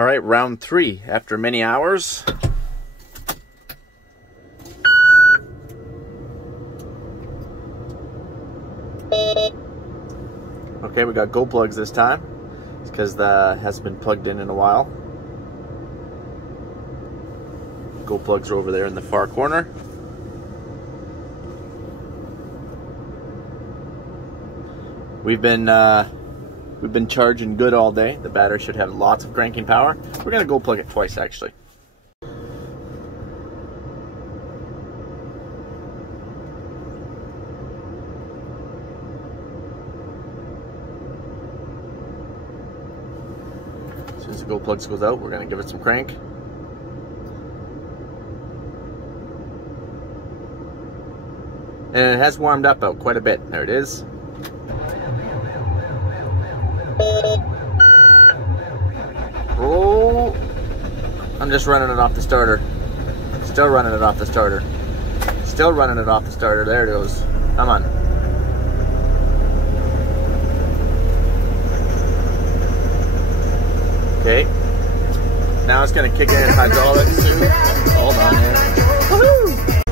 All right, round 3 after many hours. Okay, we got go plugs this time. It's because the hasn't been plugged in a while. Go plugs are over there in the far corner. We've been charging good all day. The battery should have lots of cranking power. We're gonna go plug it twice actually. As soon as the go plugs goes out, we're gonna give it some crank. And it has warmed up out quite a bit. There it is. Oh, I'm just running it off the starter. Still running it off the starter. Still running it off the starter. There it goes. Come on. Okay. Now it's going to kick in its hydraulics soon. Hold on here. Woohoo!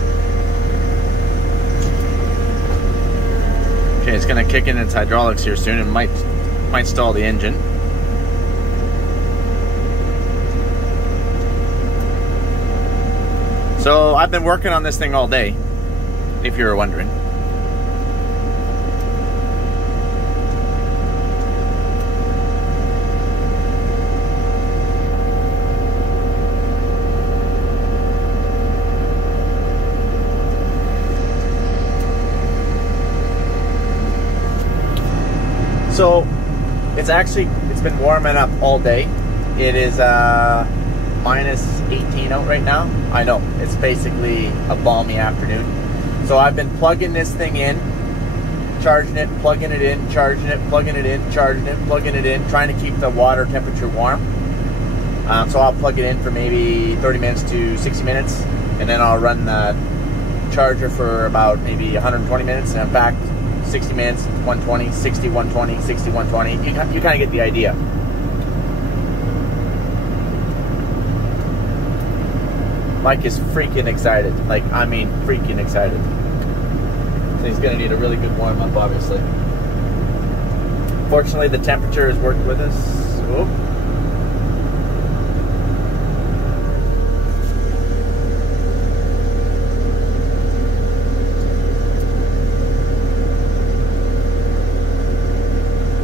Okay, it's going to kick in its hydraulics here soon and might stall the engine. So I've been working on this thing all day, if you were wondering. So it's been warming up all day. It is minus 18 out right now. I know, it's basically a balmy afternoon. So I've been plugging this thing in, charging it, plugging it in, charging it, plugging it in, charging it, plugging it in, trying to keep the water temperature warm. So I'll plug it in for maybe 30 minutes to 60 minutes, and then I'll run the charger for about maybe 120 minutes, and I'm back 60 minutes, 120, 60, 120, 60, 120. You kind of get the idea. Mike is freaking excited. Like, I mean, freaking excited. So he's gonna need a really good warm up, obviously. Fortunately, the temperature has worked with us. Whoop.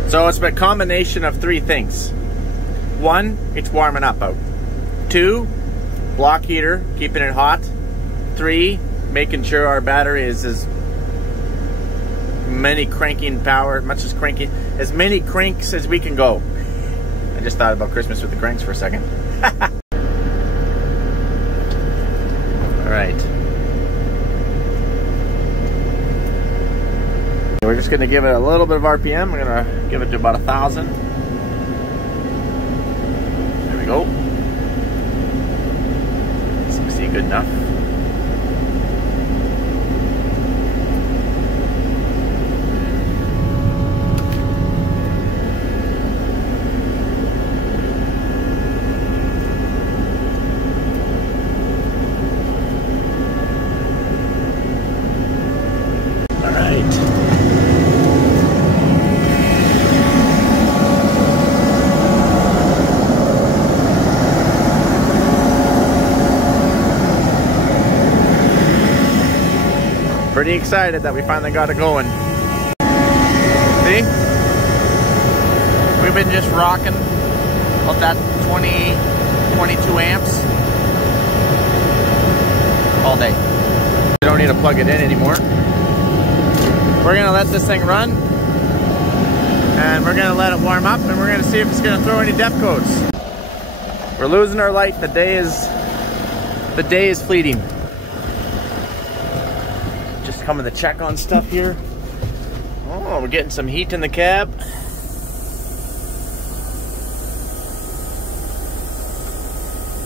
So it's a combination of 3 things. 1, it's warming up out. 2, block heater, keeping it hot. 3, making sure our battery is as many cranking power, as many cranks as we can go. I just thought about Christmas with the cranks for a second. All right. We're just gonna give it a little bit of RPM. We're gonna give it to about 1,000. There we go. 60, good enough. All right. Pretty excited that we finally got it going. See? We've been just rocking about that 22 amps all day. We don't need to plug it in anymore. We're gonna let this thing run and we're gonna let it warm up and we're gonna see if it's gonna throw any depth codes. We're losing our light. The day is fleeting. Coming to check on stuff here. Oh, we're getting some heat in the cab.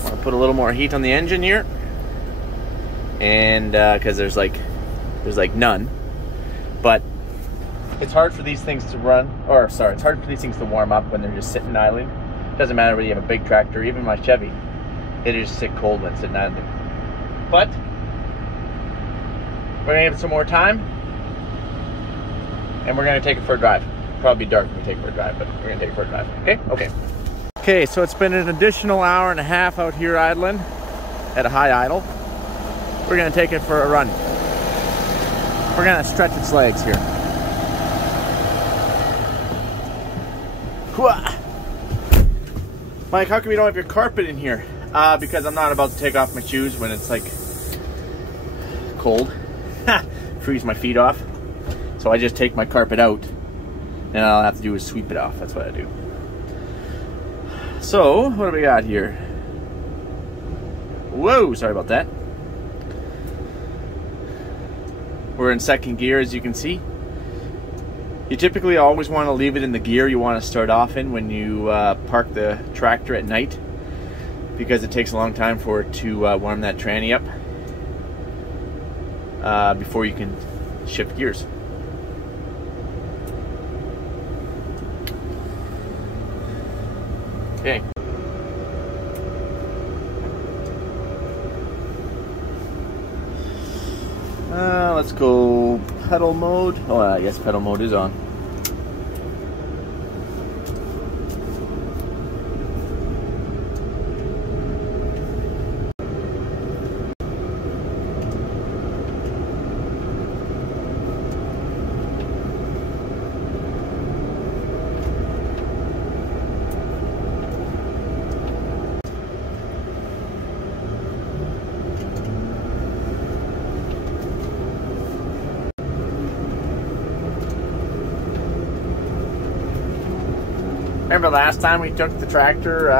Want to put a little more heat on the engine here, and because there's like none. But it's hard for these things to run, or sorry, it's hard for these things to warm up when they're just sitting idling. Doesn't matter whether you have a big tractor, even my Chevy, it is sick cold when it's sitting idling. But we're gonna give it some more time, and we're gonna take it for a drive. Probably dark when we take it for a drive, but we're gonna take it for a drive. Okay? Okay. Okay, so it's been an additional hour and a half out here idling at a high idle. We're gonna take it for a run. We're gonna stretch its legs here. Mike, how come you don't have your carpet in here? Because I'm not about to take off my shoes when it's like cold. Freeze my feet off. So I just take my carpet out, and all I have to do is sweep it off. That's what I do. So, what do we got here? Whoa, sorry about that. We're in second gear, as you can see. You typically always want to leave it in the gear you want to start off in when you park the tractor at night, because it takes a long time for it to warm that tranny up before you can shift gears. Okay. Let's go pedal mode. Oh, I guess pedal mode is on. Remember last time we took the tractor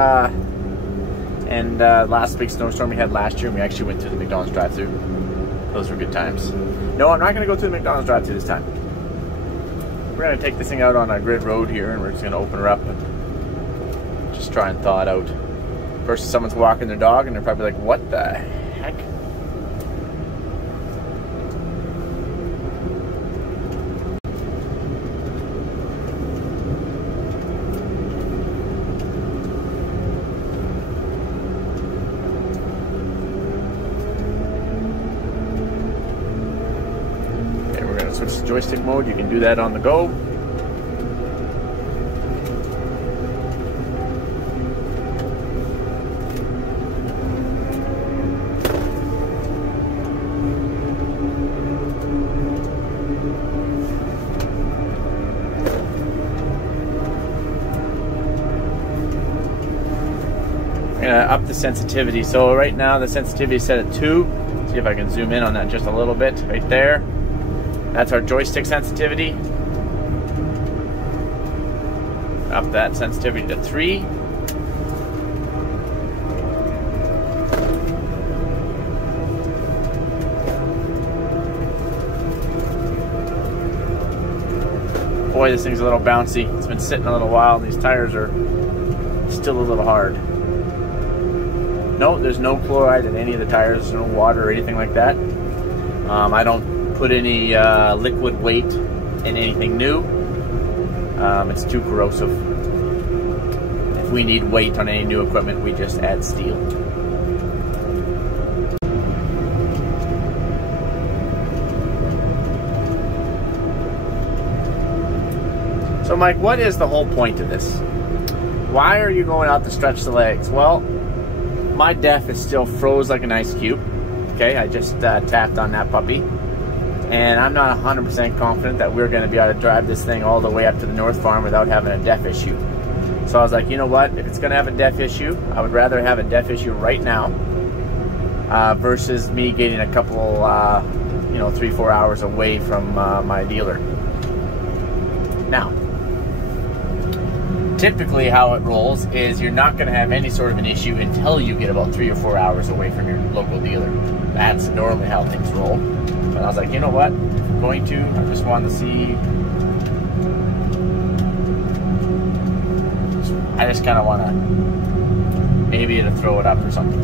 and last big snowstorm we had last year, and we actually went through the McDonald's drive-thru. Those were good times. No, I'm not going to go through the McDonald's drive-thru this time. We're going to take this thing out on a grid road here, and we're just going to open her up and just try and thaw it out. First, someone's walking their dog, and they're probably like, what the heck? Switch to joystick mode. You can do that on the go. I'm gonna up the sensitivity. So right now the sensitivity is set at 2. See if I can zoom in on that just a little bit. Right there. That's our joystick sensitivity. Up that sensitivity to 3. Boy, this thing's a little bouncy. It's been sitting a little while, and these tires are still a little hard. No, there's no chloride in any of the tires. There's no water or anything like that. I don't put any liquid weight in anything new. It's too corrosive. If we need weight on any new equipment, we just add steel. So Mike, what is the whole point of this? Why are you going out to stretch the legs? Well, my def is still froze like an ice cube. Okay, I just tapped on that puppy. And I'm not 100% confident that we're going to be able to drive this thing all the way up to the North Farm without having a def issue. So I was like, you know what? If it's going to have a def issue, I would rather have a def issue right now versus me getting a couple, 3-4 hours away from my dealer. Now, typically how it rolls is you're not going to have any sort of an issue until you get about 3 or 4 hours away from your local dealer. That's normally how things roll. But I was like, you know what? If I'm going to, I just wanted to see. I just kind of want to maybe to throw it up or something.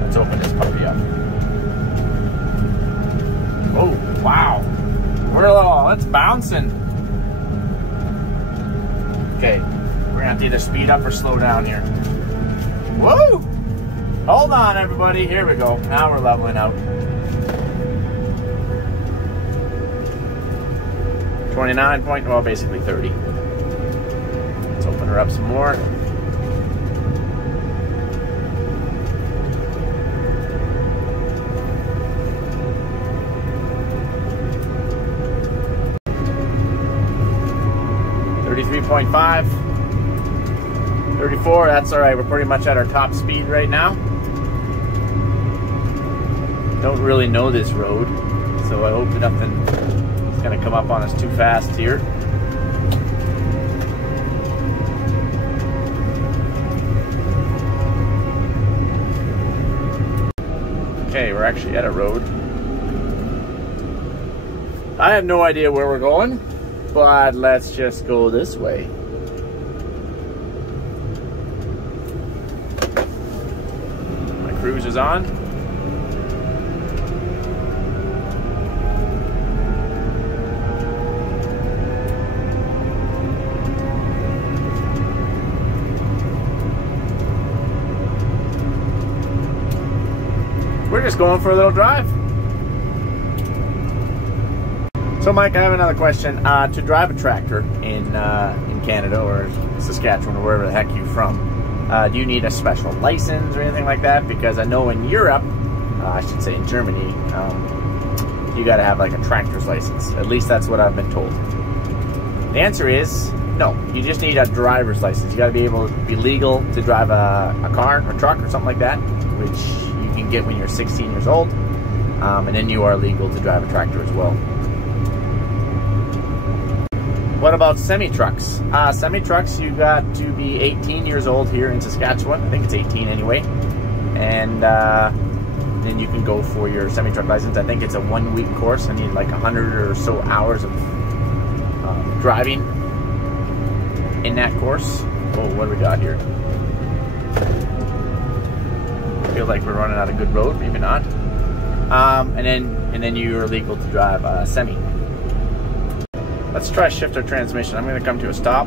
Let's open this puppy up. Oh, wow. We're a little, it's bouncing. Okay, we're gonna have to either speed up or slow down here. Whoa! Hold on, everybody. Here we go. Now we're leveling out. 29 point, well, basically 30. Let's open her up some more. .5, 34, that's all right. We're pretty much at our top speed right now. Don't really know this road, so I hope nothing is gonna come up on us too fast here. Okay, we're actually at a road. I have no idea where we're going, but let's just go this way. My cruise is on. We're just going for a little drive. So Mike, I have another question. To drive a tractor in Canada or Saskatchewan or wherever the heck you're from, do you need a special license or anything like that? Because I know in Europe, I should say in Germany, you got to have like a tractor's license. At least that's what I've been told. The answer is no. You just need a driver's license. You got to be able to be legal to drive a car or truck or something like that, which you can get when you're 16 years old, and then you are legal to drive a tractor as well. What about semi-trucks? Semi-trucks, you got to be 18 years old here in Saskatchewan. I think it's 18 anyway. And then you can go for your semi-truck license. I think it's a 1-week course. I need like 100 or so hours of driving in that course. Oh, what do we got here? I feel like we're running out of good road, maybe not. And then you're legal to drive a semi. Let's try shifter transmission. I'm going to come to a stop.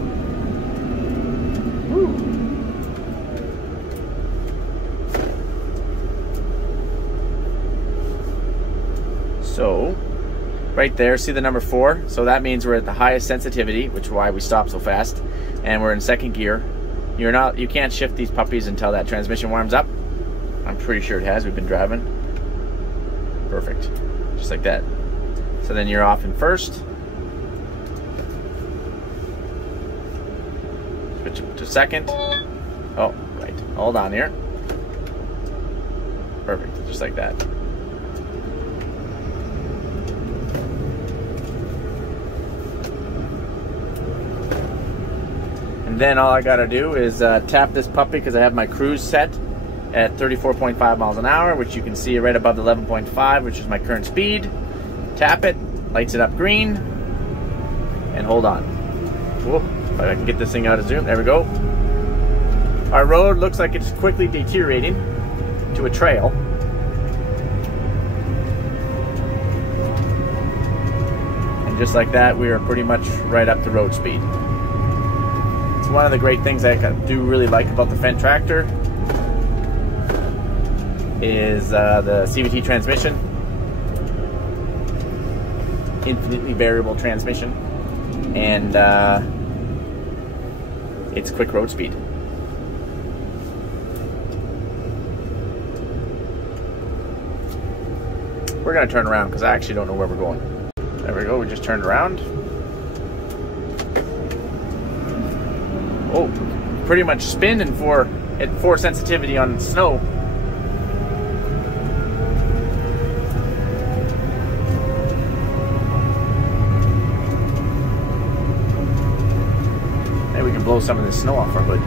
Woo. So, right there, see the number 4? So that means we're at the highest sensitivity, which is why we stop so fast. And we're in second gear. You can't shift these puppies until that transmission warms up. I'm pretty sure it has. We've been driving. Perfect. Just like that. So then you're off in first. Switch to second. Oh, right. Hold on here. Perfect. Just like that. And then all I gotta do is tap this puppy because I have my cruise set at 34.5 miles an hour, which you can see right above the 11.5, which is my current speed. Tap it, lights it up green, and hold on. Whoa, if I can get this thing out of zoom, there we go. Our road looks like it's quickly deteriorating to a trail. And just like that, we are pretty much right up to road speed. It's one of the great things I do really like about the Fendt tractor is the CVT transmission, infinitely variable transmission, and it's quick road speed. We're gonna turn around because I actually don't know where we're going. There we go, we just turned around. Oh, pretty much spinning at 4 sensitivity on snow. Maybe we can blow some of this snow off our hood.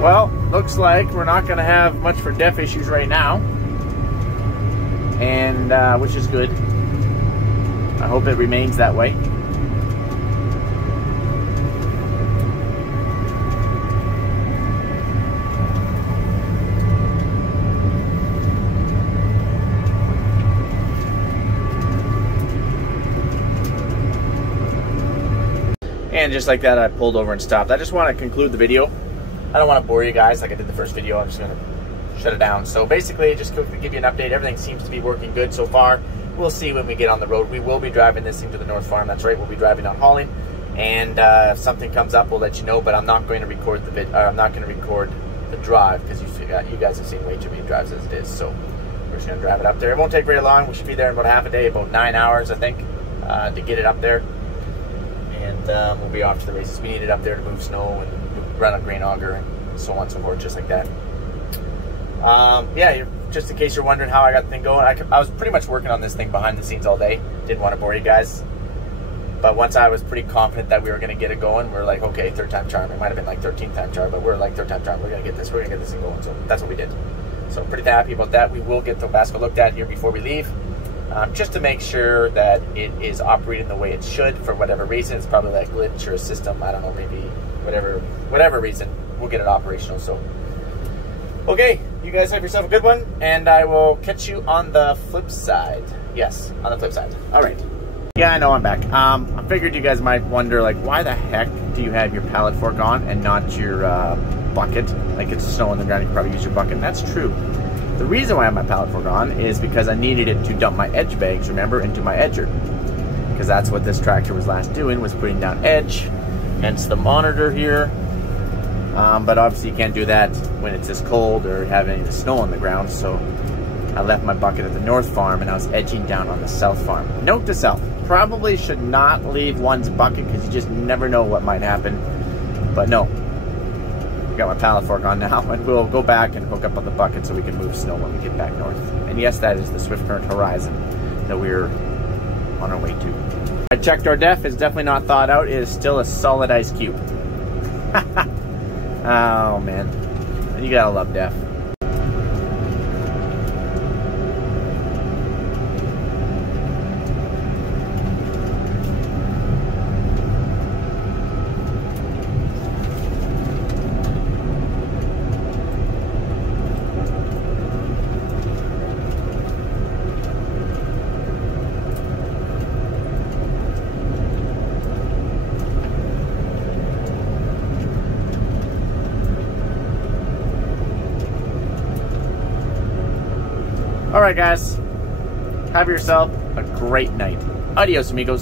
Well, looks like we're not going to have much for DEF issues right now, and which is good. I hope it remains that way. And just like that, I pulled over and stopped. I just want to conclude the video. I don't want to bore you guys like I did the first video. I'm just going to shut it down. So basically, just quickly give you an update. Everything seems to be working good so far. We'll see when we get on the road. We will be driving this thing to the North Farm. That's right, we'll be driving on hauling. And if something comes up, we'll let you know. But I'm not going to record I'm not going to record the drive because you guys have seen way too many drives as it is. So we're just going to drive it up there. It won't take very long. We should be there in about half a day, about 9 hours, I think, to get it up there. And we'll be off to the races. We need it up there to move snow and run a grain auger and so on and so forth, just like that. Yeah, just in case you're wondering how I got the thing going, I was pretty much working on this thing behind the scenes all day. Didn't want to bore you guys. But once I was pretty confident that we were going to get it going, we're like, okay, third time charm. It might have been like 13th time charm, but we're like, third time charm. We're going to get this. We're going to get this thing going. So that's what we did. So I'm pretty happy about that. We will get the Vasco looked at here before we leave, just to make sure that it is operating the way it should. For whatever reason, it's probably like glitch or a system. I don't know, maybe whatever reason, we'll get it operational. So, okay, you guys have yourself a good one, and I will catch you on the flip side. Yes, on the flip side. All right. Yeah, I know I'm back. I figured you guys might wonder, like, why the heck do you have your pallet fork on and not your bucket? Like, it's snow on the ground, you can probably use your bucket. And that's true. The reason why I have my pallet fork on is because I needed it to dump my edge bags, remember, into my edger. Because that's what this tractor was last doing, was putting down edge, hence the monitor here. But obviously you can't do that when it's this cold or having any snow on the ground, so I left my bucket at the North Farm and I was edging down on the South Farm. Note to self, probably should not leave one's bucket because you just never know what might happen. But no, I got my pallet fork on now, and we'll go back and hook up on the bucket so we can move snow when we get back north. And yes, that is the Swift Current Horizon that we're on our way to. I checked our def, it's definitely not thawed out. It is still a solid ice cube. Oh man, you gotta love def. All right, guys, have yourself a great night. Adios, amigos.